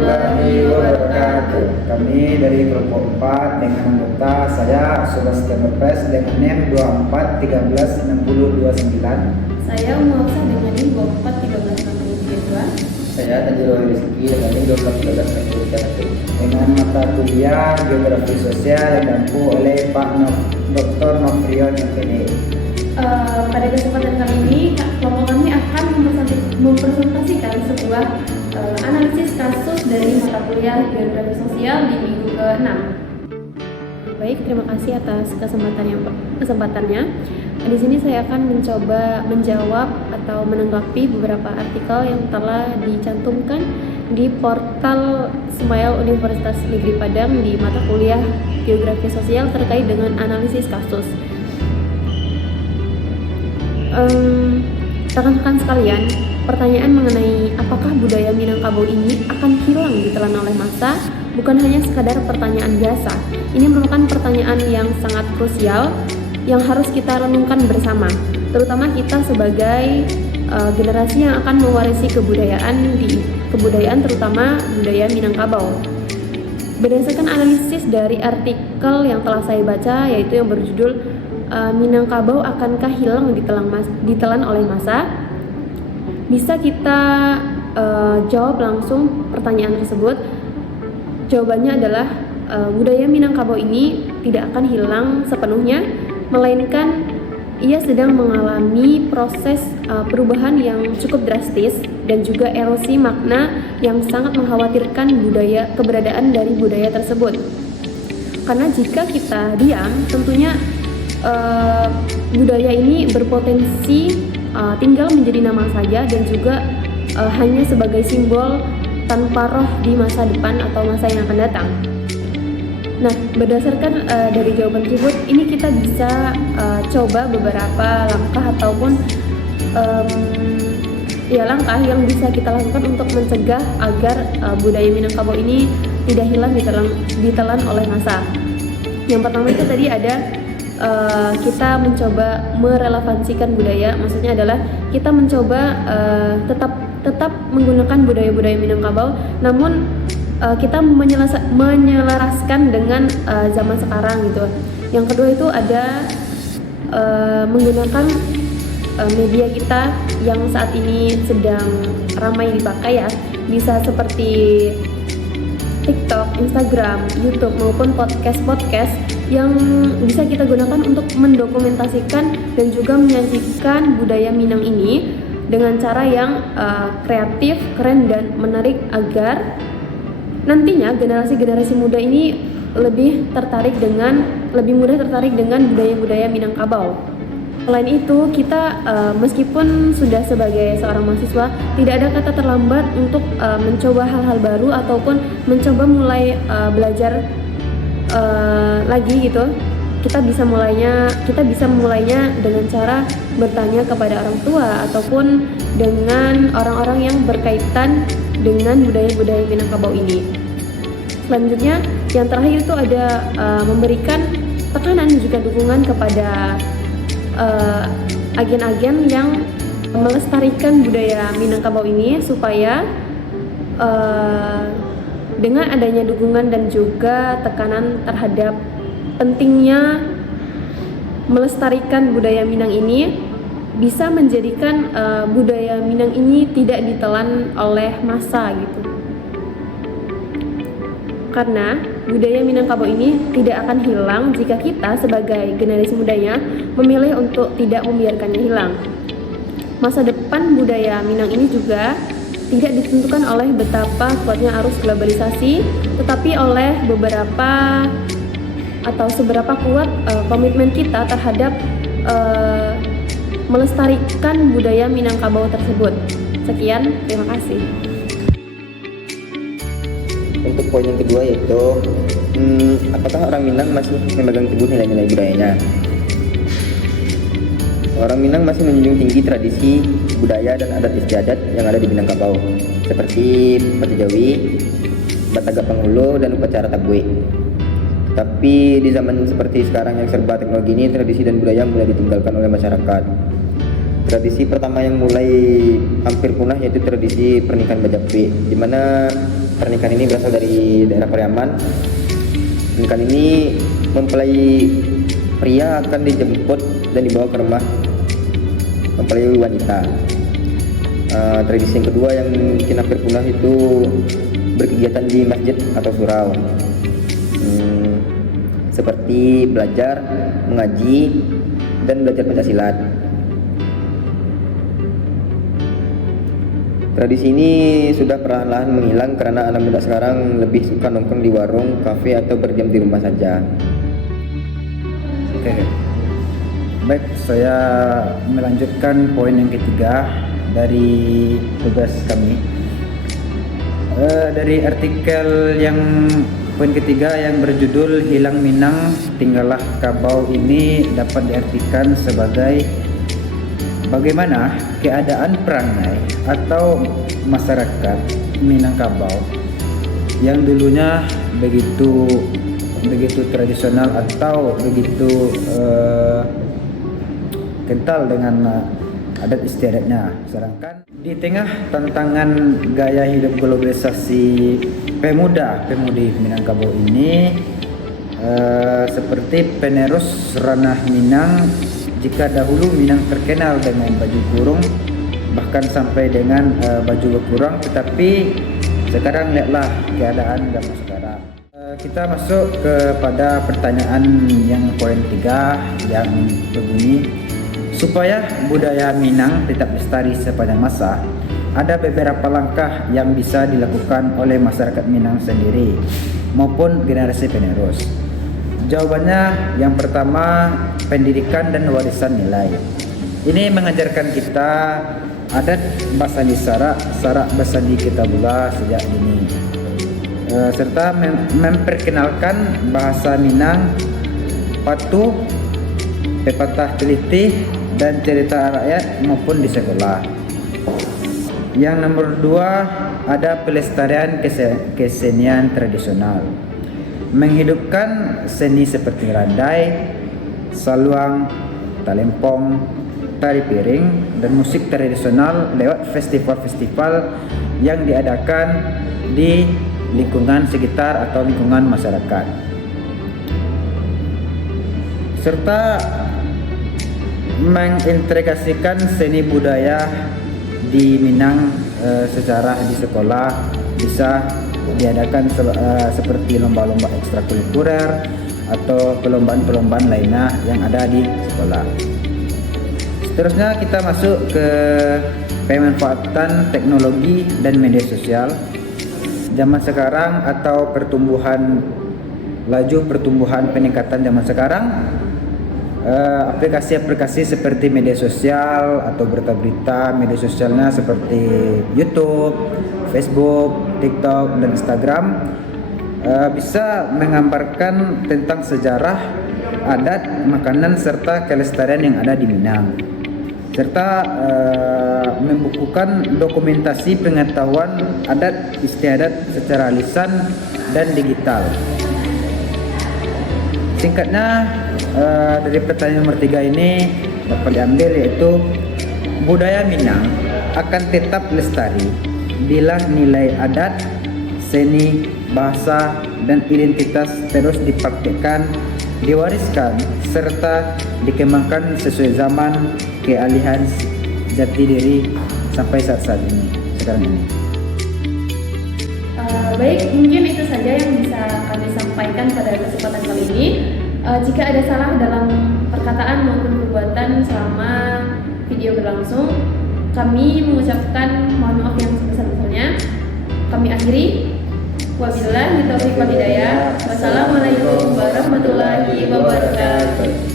warahmatullahi wabarakatuh. Kami dari kelompok 4 dengan anggota saya Sebastian Lopez dengan NIM 24136029. Saya Umar dengan NIM 241362. Saya Tanjiro Rizky dengan NIM 121361 dengan mata kuliah Geografi Sosial yang diampu oleh Pak Dr. Nofrion MPD. Pada kesempatan kali ini, kelompok kami akan mempresentasikan sebuah analisis kasus dari mata kuliah Geografi Sosial di minggu ke-6. Baik, terima kasih atas kesempatannya. Di sini saya akan mencoba menjawab atau menanggapi beberapa artikel yang telah dicantumkan di portal Smile Universitas Negeri Padang di mata kuliah Geografi Sosial terkait dengan analisis kasus. Rekan-rekan sekalian, pertanyaan mengenai apakah budaya Minangkabau ini akan hilang ditelan oleh masa bukan hanya sekadar pertanyaan biasa. Ini merupakan pertanyaan yang sangat krusial yang harus kita renungkan bersama, terutama kita sebagai generasi yang akan mewarisi kebudayaan terutama budaya Minangkabau. Berdasarkan analisis dari artikel yang telah saya baca, yaitu yang berjudul Minangkabau akankah hilang ditelan oleh masa? Bisa kita jawab langsung pertanyaan tersebut. Jawabannya adalah budaya Minangkabau ini tidak akan hilang sepenuhnya, melainkan ia sedang mengalami proses perubahan yang cukup drastis dan juga erosi makna yang sangat mengkhawatirkan keberadaan dari budaya tersebut. Karena jika kita diam, tentunya budaya ini berpotensi tinggal menjadi nama saja dan juga hanya sebagai simbol tanpa roh di masa depan atau masa yang akan datang. Nah, berdasarkan dari jawaban tersebut, ini kita bisa coba beberapa langkah ataupun langkah yang bisa kita lakukan untuk mencegah agar budaya Minangkabau ini tidak hilang ditelan oleh masa. Yang pertama itu tadi ada kita mencoba merelevansikan budaya, maksudnya adalah kita mencoba tetap menggunakan budaya-budaya Minangkabau, namun kita menyelaraskan dengan zaman sekarang gitu. Yang kedua itu ada menggunakan media kita yang saat ini sedang ramai dipakai ya, bisa seperti TikTok, Instagram, YouTube maupun podcast yang bisa kita gunakan untuk mendokumentasikan dan juga menyajikan budaya Minang ini dengan cara yang kreatif, keren dan menarik agar nantinya generasi muda ini lebih mudah tertarik dengan budaya-budaya Minangkabau. Selain itu, kita meskipun sudah sebagai seorang mahasiswa, tidak ada kata terlambat untuk mencoba hal-hal baru ataupun mencoba mulai belajar lagi gitu. Kita bisa mulainya dengan cara bertanya kepada orang tua ataupun dengan orang-orang yang berkaitan dengan budaya-budaya Minangkabau ini. Selanjutnya, yang terakhir itu ada memberikan tekanan dan juga dukungan kepada agen-agen yang melestarikan budaya Minangkabau ini supaya dengan adanya dukungan dan juga tekanan terhadap pentingnya melestarikan budaya Minang ini bisa menjadikan budaya Minang ini tidak ditelan oleh massa gitu. Karena budaya Minangkabau ini tidak akan hilang jika kita sebagai generasi mudanya memilih untuk tidak membiarkannya hilang. Masa depan budaya Minang ini juga tidak ditentukan oleh betapa kuatnya arus globalisasi, tetapi oleh seberapa kuat komitmen kita terhadap melestarikan budaya Minangkabau tersebut. Sekian, terima kasih. Untuk poin yang kedua yaitu apakah orang Minang masih memegang teguh nilai-nilai budayanya? Orang Minang masih menjunjung tinggi tradisi, budaya dan adat istiadat yang ada di Minangkabau, seperti Batu Jawi, Batagak Penghulu, dan upacara Tagwe. Tapi di zaman seperti sekarang yang serba teknologi ini, tradisi dan budaya mulai ditinggalkan oleh masyarakat. Tradisi pertama yang mulai hampir punah yaitu tradisi pernikahan Bajape, di mana pernikahan ini berasal dari daerah Pariaman. Pernikahan ini mempelai pria akan dijemput dan dibawa ke rumah mempelai wanita. Tradisi yang kedua yang mungkin hampir punah itu berkegiatan di masjid atau surau, seperti belajar, mengaji, dan belajar pencaksilat. Tradisi ini sudah perlahan-lahan menghilang karena anak muda sekarang lebih suka nongkrong di warung, kafe, atau berdiam di rumah saja. Oke, baik, saya melanjutkan poin yang ketiga dari tugas kami. Dari artikel yang poin ketiga yang berjudul Hilang Minang Tinggallah Kabau ini dapat diartikan sebagai bagaimana keadaan perangai atau masyarakat Minangkabau yang dulunya begitu tradisional atau begitu kental dengan adat istiadatnya. Sedangkan di tengah tantangan gaya hidup globalisasi pemuda-pemudi Minangkabau ini seperti penerus ranah Minang. Jika dahulu Minang terkenal dengan baju kurung, bahkan sampai dengan baju berkurang, tetapi sekarang lihatlah keadaan zaman sekarang. Kita masuk kepada pertanyaan yang poin 3 yang berbunyi, supaya budaya Minang tetap lestari sepanjang masa, ada beberapa langkah yang bisa dilakukan oleh masyarakat Minang sendiri maupun generasi penerus. Jawabannya yang pertama, pendidikan dan warisan nilai. Ini mengajarkan kita adat basandi sarak basandi kitabullah sejak dini, serta memperkenalkan bahasa Minang, patuh, pepatah teliti, dan cerita rakyat maupun di sekolah. Yang nomor 2, ada pelestarian kesenian tradisional. Menghidupkan seni seperti randai, saluang, talempong, tari piring, dan musik tradisional lewat festival-festival yang diadakan di lingkungan sekitar atau lingkungan masyarakat. Serta mengintegrasikan seni budaya di Minang secara di sekolah, bisa diadakan seperti lomba-lomba ekstrakurikuler atau perlombaan-perlombaan lainnya yang ada di sekolah. Seterusnya kita masuk ke pemanfaatan teknologi dan media sosial zaman sekarang atau laju pertumbuhan peningkatan zaman sekarang. Aplikasi-aplikasi seperti media sosial atau berita-berita media sosialnya seperti YouTube, Facebook, TikTok, dan Instagram bisa menggambarkan tentang sejarah, adat, makanan, serta kelestarian yang ada di Minang, serta membukukan dokumentasi pengetahuan adat istiadat secara lisan dan digital. Singkatnya, dari pertanyaan nomor 3 ini dapat diambil yaitu budaya Minang akan tetap lestari bila nilai adat, seni, bahasa, dan identitas terus dipraktikkan, diwariskan, serta dikembangkan sesuai zaman, keahlian, jati diri sampai saat ini, sekarang ini. Baik, mungkin itu saja yang bisa kami sampaikan pada kesempatan kali ini. Jika ada salah dalam perkataan maupun perbuatan selama video berlangsung, kami mengucapkan mohon maaf yang sebesar-besarnya. Kami akhiri. Wabillahi taufiq wal hidayah. Wassalamualaikum warahmatullahi wabarakatuh.